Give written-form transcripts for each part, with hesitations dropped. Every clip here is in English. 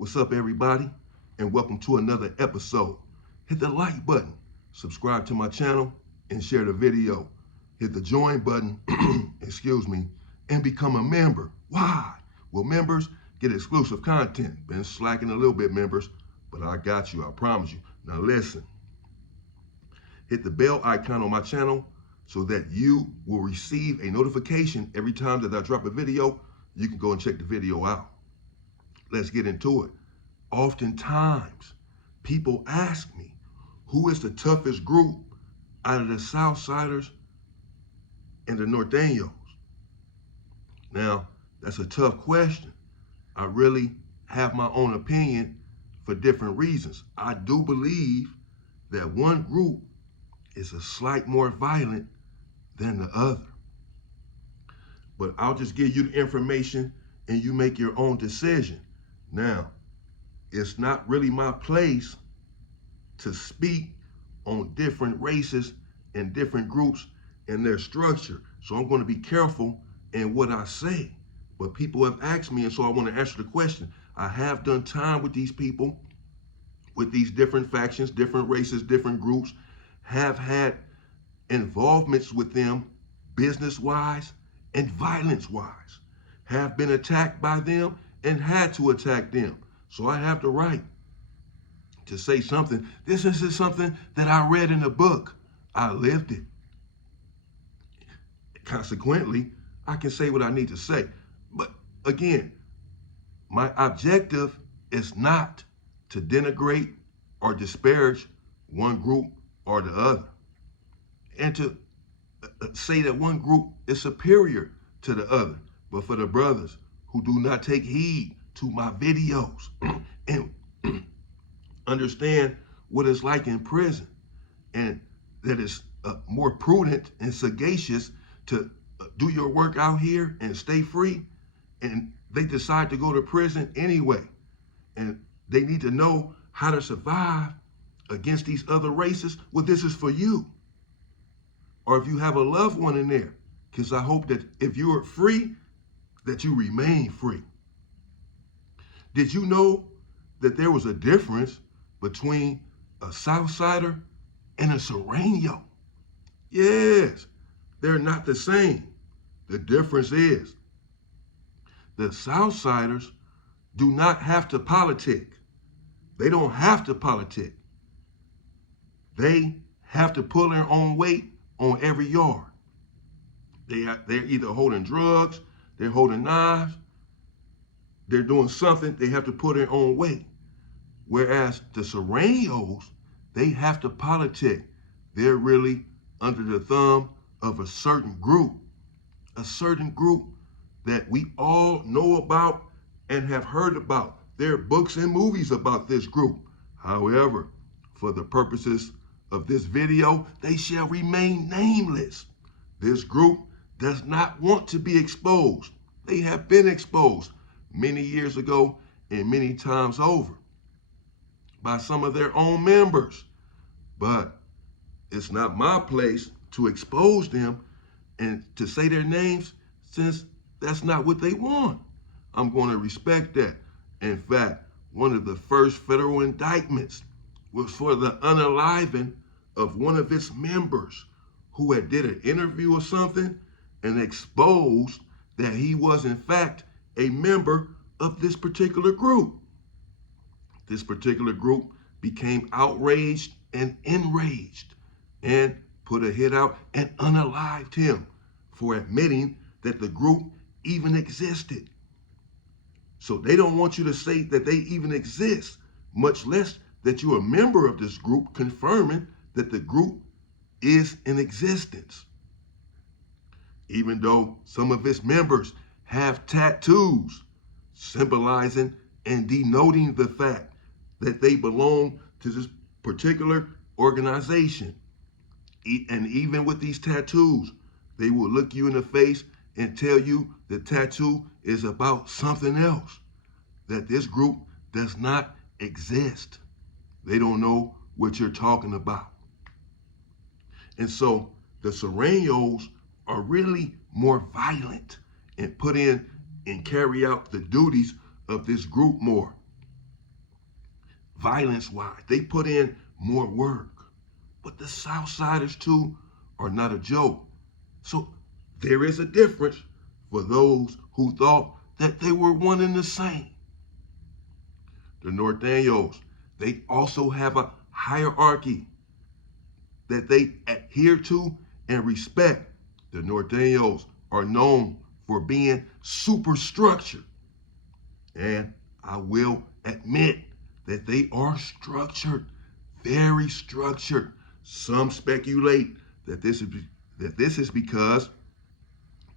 What's up, everybody? And welcome to another episode. Hit the like button, subscribe to my channel, and share the video. Hit the join button, and become a member. Why? Well, members get exclusive content. Been slacking a little bit, members, but I got you, I promise you. Now listen, hit the bell icon on my channel so that you will receive a notification every time that I drop a video. You can go and check the video out. Let's get into it. Oftentimes, people ask me, who is the toughest group out of the Southsiders and the Norteños? Now, that's a tough question. I really have my own opinion for different reasons. I do believe that one group is a slight more violent than the other. But I'll just give you the information and you make your own decision. Now, it's not really my place to speak on different races and different groups and their structure. So I'm going to be careful in what I say. But people have asked me, and so I want to answer the question. I have done time with these people, with these different factions, different races, different groups, have had involvements with them business-wise and violence-wise, have been attacked by them and had to attack them. So I have the right to say something. This is something that I read in a book. I lived it. Consequently, I can say what I need to say. But again, my objective is not to denigrate or disparage one group or the other, and to say that one group is superior to the other. But for the brothers who do not take heed to my videos and understand what it's like in prison, and that it's more prudent and sagacious to do your work out here and stay free, and they decide to go to prison anyway, and they need to know how to survive against these other races. Well, this is for you. Or if you have a loved one in there, because I hope that if you are free, that you remain free. Did you know that there was a difference between a Southsider and a Sureno? Yes, they're not the same. The difference is the Southsiders do not have to politic. They don't have to politic. They have to pull their own weight on every yard. They're either holding drugs, they're holding knives, they're doing something, they have to pull their own weight. Whereas the Surenos, they have to politic. They're really under the thumb of a certain group that we all know about and have heard about. There are books and movies about this group. However, for the purposes of this video, they shall remain nameless. This group does not want to be exposed. They have been exposed many years ago and many times over by some of their own members. But it's not my place to expose them and to say their names, since that's not what they want. I'm going to respect that. In fact, one of the first federal indictments was for the unaliving of one of its members who had did an interview or something and exposed that he was in fact a member of this particular group. This particular group became outraged and enraged and put a hit out and unalived him for admitting that the group even existed. So they don't want you to say that they even exist, much less that you're a member of this group, confirming that the group is in existence. Even though some of its members have tattoos symbolizing and denoting the fact that they belong to this particular organization. And even with these tattoos, they will look you in the face and tell you the tattoo is about something else, that this group does not exist. They don't know what you're talking about. And so the Surenos are really more violent and put in and carry out the duties of this group more. violence-wise. They put in more work. But the Southsiders, too, are not a joke. So there is a difference for those who thought that they were one and the same. The Norteños, they also have a hierarchy that they adhere to and respect. The Norteños are known for being superstructured. And I will admit that they are structured, very structured. Some speculate that this is because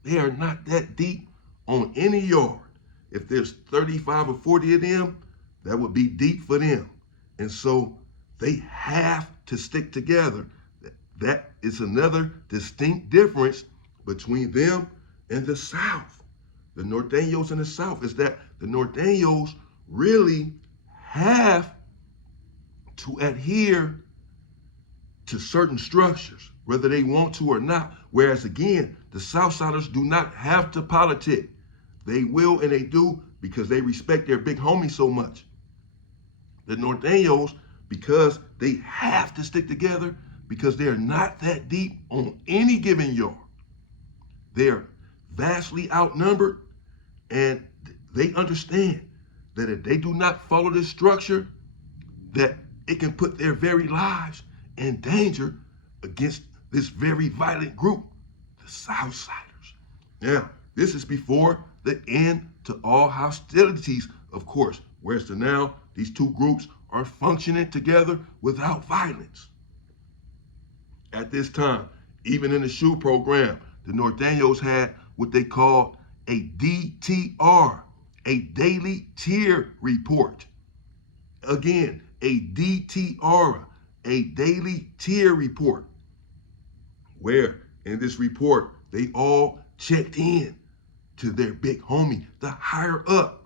they are not that deep on any yard. If there's 35 or 40 of them, that would be deep for them. And so they have to stick together. That is another distinct difference between them and the South. The Norteños in the South is that the Norteños really have to adhere to certain structures, whether they want to or not. Whereas again, the Southsiders do not have to politic. They will and they do because they respect their big homie so much. The Norteños, because they have to stick together, because they're not that deep on any given yard. They're vastly outnumbered, and they understand that if they do not follow this structure, that it can put their very lives in danger against this very violent group, the Southsiders. Now, this is before the end to all hostilities, of course, whereas to now, these two groups are functioning together without violence. At this time, even in the SHU program, the Norteños had what they called a DTR, a daily tier report. Again, a DTR, a daily tier report, where in this report, they all checked in to their big homie, the higher up,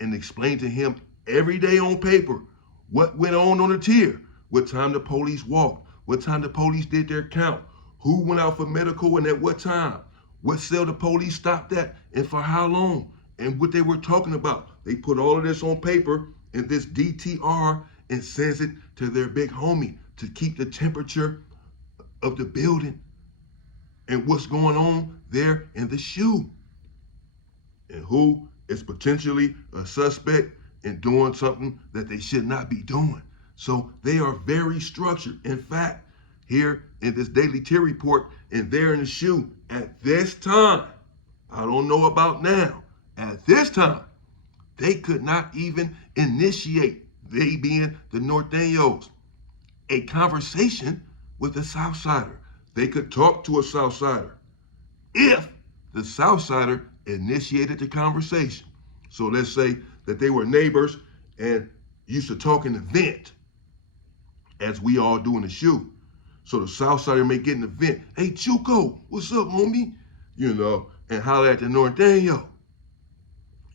and explained to him every day on paper what went on the tier, what time the police walked, what time the police did their count, who went out for medical and at what time, what cell the police stopped at and for how long, and what they were talking about. They put all of this on paper in this DTR and sends it to their big homie to keep the temperature of the building and what's going on there in the SHU, and who is potentially a suspect in doing something that they should not be doing. So they are very structured. In fact, here in this daily tier report and there in the SHU, at this time, I don't know about now, at this time, they could not even initiate, they being the Norteños, a conversation with a Southsider. They could talk to a Southsider if the Southsider initiated the conversation. So let's say that they were neighbors and used to talk in the vent, as we all do in the SHU. So the Southsider may get in the vent, hey Chuco, what's up, homie? You know, and holler at the Norteño.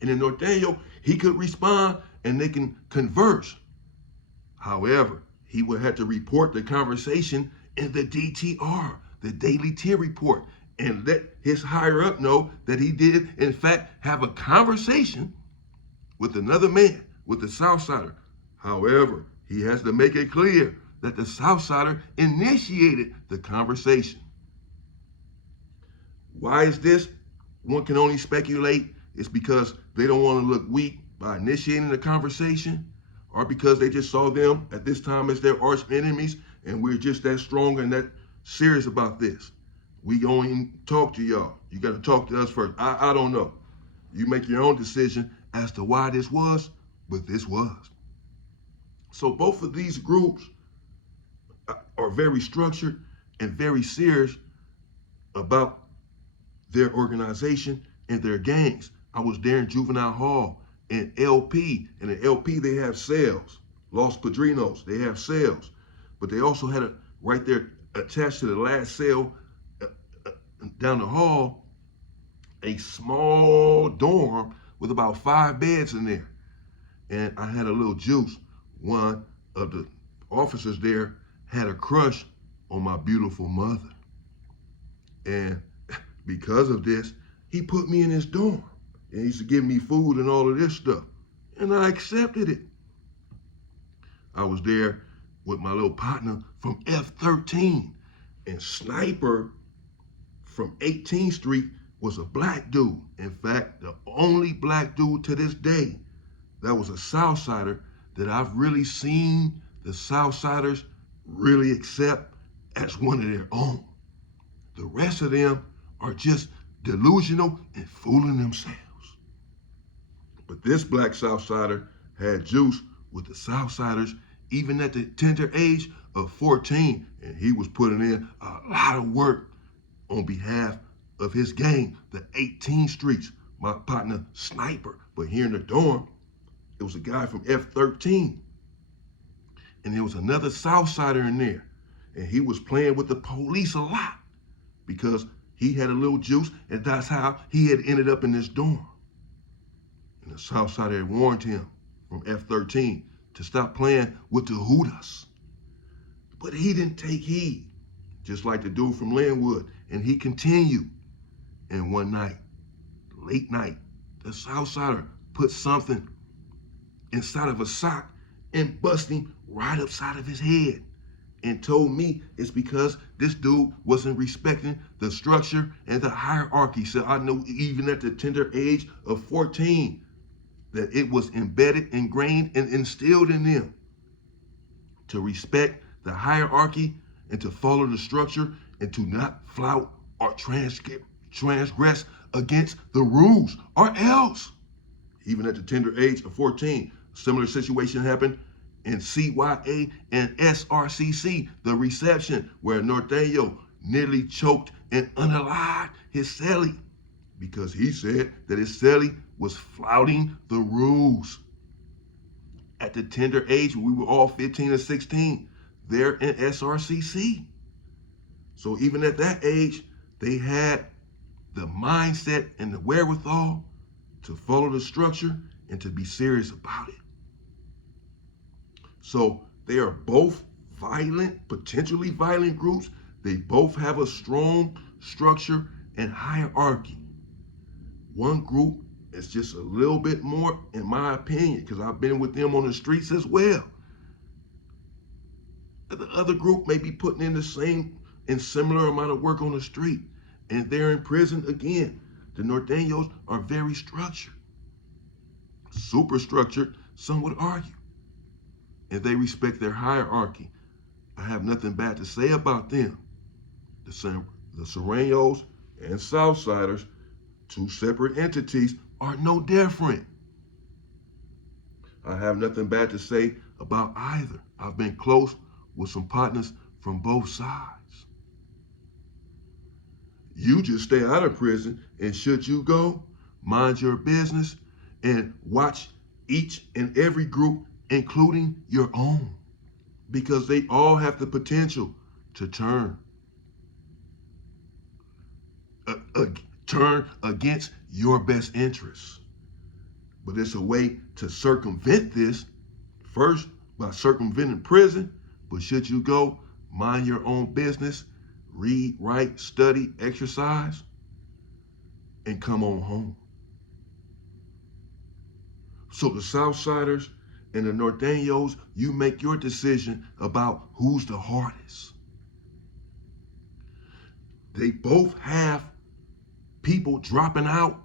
And the Norteño, he could respond and they can converse. However, he would have to report the conversation in the DTR, the daily tier report, and let his higher up know that he did, in fact, have a conversation with another man, with the Southsider. However, he has to make it clear that the Southsider initiated the conversation. Why is this? One can only speculate. It's because they don't want to look weak by initiating the conversation, or because they just saw them at this time as their arch enemies, and we're just that strong and that serious about this. We going to talk to y'all. You got to talk to us first. I don't know. You make your own decision as to why this was, but this was. So both of these groups are very structured and very serious about their organization and their gangs. I was there in Juvenile Hall and LP, and in LP they have cells. Los Padrinos, they have cells. But they also had right there attached to the last cell down the hall, a small dorm with about 5 beds in there. And I had a little juice. One of the officers there had a crush on my beautiful mother. And because of this, he put me in his dorm. And he used to give me food and all of this stuff. And I accepted it. I was there with my little partner from F13, and Sniper from 18th Street was a black dude. In fact, the only black dude to this day that was a Southsider that I've really seen the Southsiders really accept as one of their own. The rest of them are just delusional and fooling themselves. But this black Southsider had juice with the Southsiders even at the tender age of 14, and he was putting in a lot of work on behalf of his gang, the 18th Streets, my partner Sniper. But here in the dorm, it was a guy from F13, and there was another Southsider in there, and he was playing with the police a lot because he had a little juice, and that's how he had ended up in this dorm. And the Southsider had warned him from F13 to stop playing with the Hooters. But he didn't take heed, just like the dude from Linwood, and he continued. And one night, late night, the Southsider put something inside of a sock and bust him right upside of his head, and told me it's because this dude wasn't respecting the structure and the hierarchy. So I know even at the tender age of 14 that it was embedded, ingrained, and instilled in them to respect the hierarchy and to follow the structure and to not flout or transgress against the rules, or else. Even at the tender age of 14, a similar situation happened in CYA and SRCC, the reception, where Norteño nearly choked and unalived his cellie because he said that his cellie was flouting the rules. At the tender age, we were all 15 or 16 there in SRCC. So even at that age, they had the mindset and the wherewithal to follow the structure and to be serious about it. So they are both violent, potentially violent groups. They both have a strong structure and hierarchy. One group is just a little bit more, in my opinion, because I've been with them on the streets as well. The other group may be putting in the same and similar amount of work on the street, and they're in prison again. The Norteños are very structured, super structured, some would argue, and they respect their hierarchy. I have nothing bad to say about them. The Surenos and Southsiders, two separate entities, are no different. I have nothing bad to say about either. I've been close with some partners from both sides. You just stay out of prison, and should you go, mind your business and watch each and every group, including your own, because they all have the potential to turn against your best interests. But it's a way to circumvent this, first by circumventing prison, but should you go, mind your own business, read, write, study, exercise, and come on home. So the Southsiders and the Norteños, you make your decision about who's the hardest. They both have people dropping out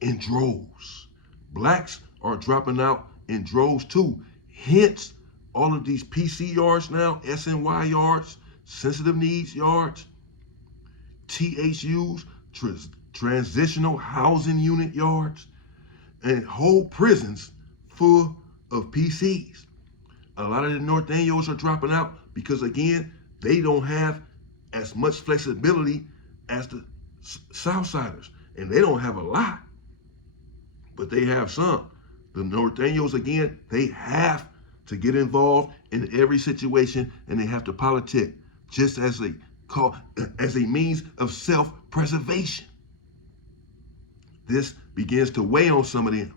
in droves. Blacks are dropping out in droves too. Hence, all of these PC yards now, SNY yards, sensitive needs yards, THUs, transitional housing unit yards, and whole prisons full of PCs. A lot of the Norteños are dropping out because, again, they don't have as much flexibility as the Southsiders, and they don't have a lot, but they have some. The Norteños, again, they have to get involved in every situation, and they have to politic just as a means of self-preservation. This begins to weigh on some of them.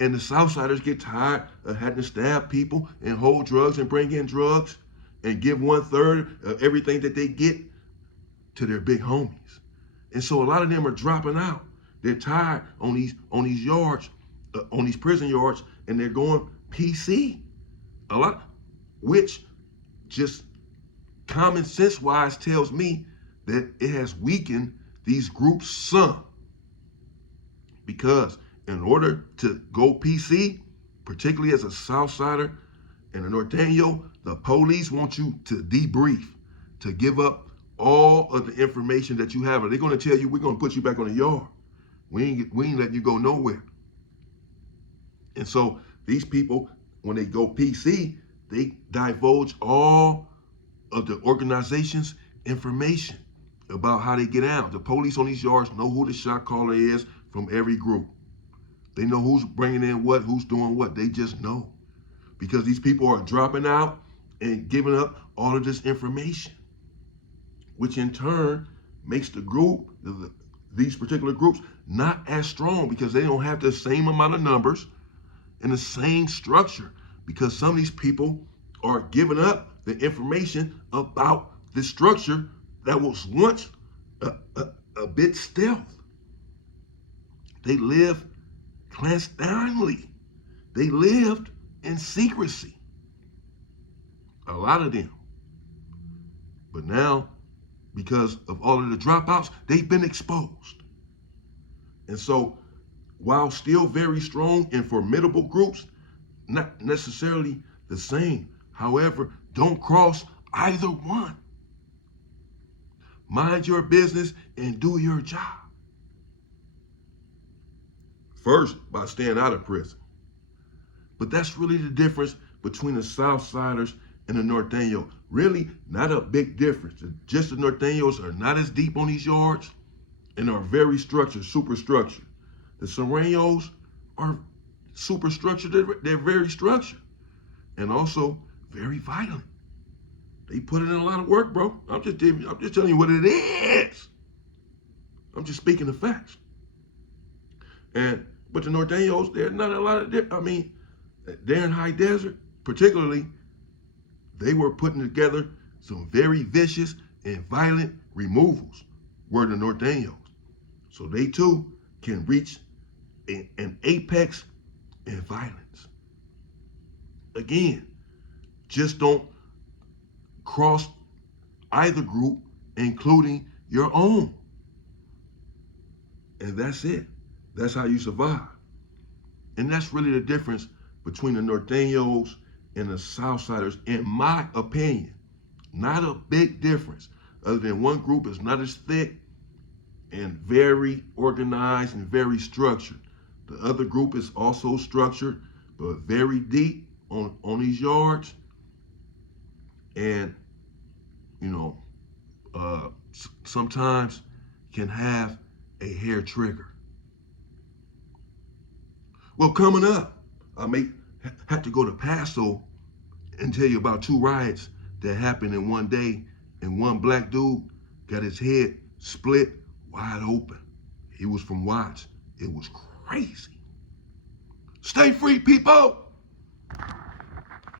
And the Southsiders get tired of having to stab people and hold drugs and bring in drugs and give 1/3 of everything that they get to their big homies. And so a lot of them are dropping out. They're tired on these yards, on these prison yards, and they're going PC. A lot which just common sense wise tells me that it has weakened these groups some. Because in order to go PC, particularly as a Southsider and a Norteño, the police want you to debrief, to give up all of the information that you have. They're going to tell you, we're going to put you back on the yard. We ain't letting you go nowhere. And so these people, when they go PC, they divulge all of the organization's information about how they get out. The police on these yards know who the shot caller is from every group. They know who's bringing in what, who's doing what. They just know. Because these people are dropping out and giving up all of this information, which in turn makes the group, these particular groups, not as strong because they don't have the same amount of numbers and the same structure, because some of these people are giving up the information about the structure that was once a bit stealth. They lived clandestinely. They lived in secrecy. A lot of them. But now, because of all of the dropouts, they've been exposed. And so, while still very strong and formidable groups, not necessarily the same. However, don't cross either one. Mind your business and do your job. First, by staying out of prison. But that's really the difference between the Southsiders and the Norteño. Really, not a big difference. Just the Norteños are not as deep on these yards and are very structured, super structured. The Surenos are super structured. They're very structured and also very violent. They put in a lot of work, bro. I'm just telling you what it is. I'm just speaking the facts. But the Norteños, there's not a lot of, they're in high desert, particularly, they were putting together some very vicious and violent removals, were the Norteños. So they too can reach an apex in violence. Again, just don't cross either group, including your own. And that's it. That's how you survive. And that's really the difference between the Norteños and the Southsiders, in my opinion. Not a big difference, other than one group is not as thick and very organized and very structured. The other group is also structured, but very deep on these yards. And, sometimes can have a hair trigger. Well, coming up, I may have to go to Paso and tell you about 2 riots that happened in one day, and one black dude got his head split wide open. He was from Watts. It was crazy. Stay free, people.